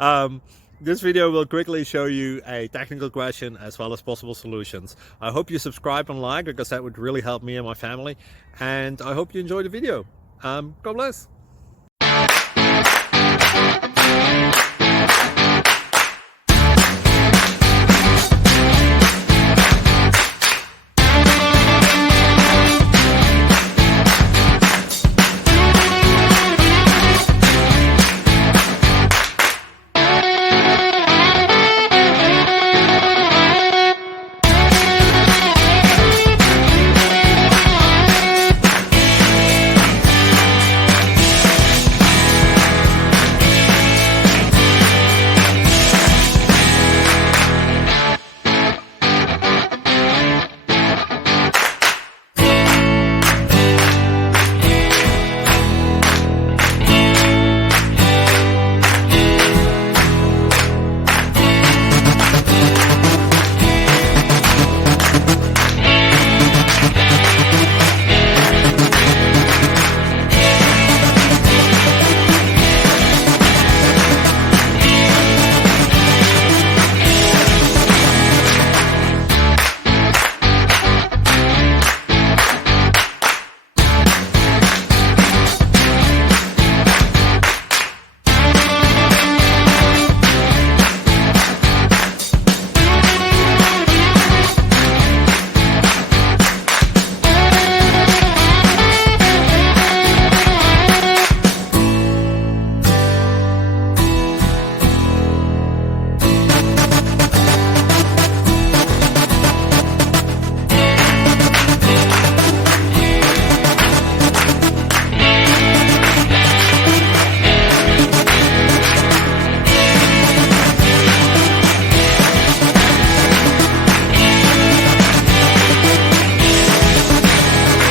um, this video will quickly show you a technical question as well as possible solutions. I hope you subscribe and like, because that would really help me and my family. And I hope you enjoy the video. God bless.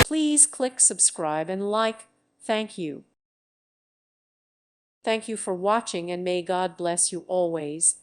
Please click subscribe and like. Thank you. Thank you for watching, and may God bless you always.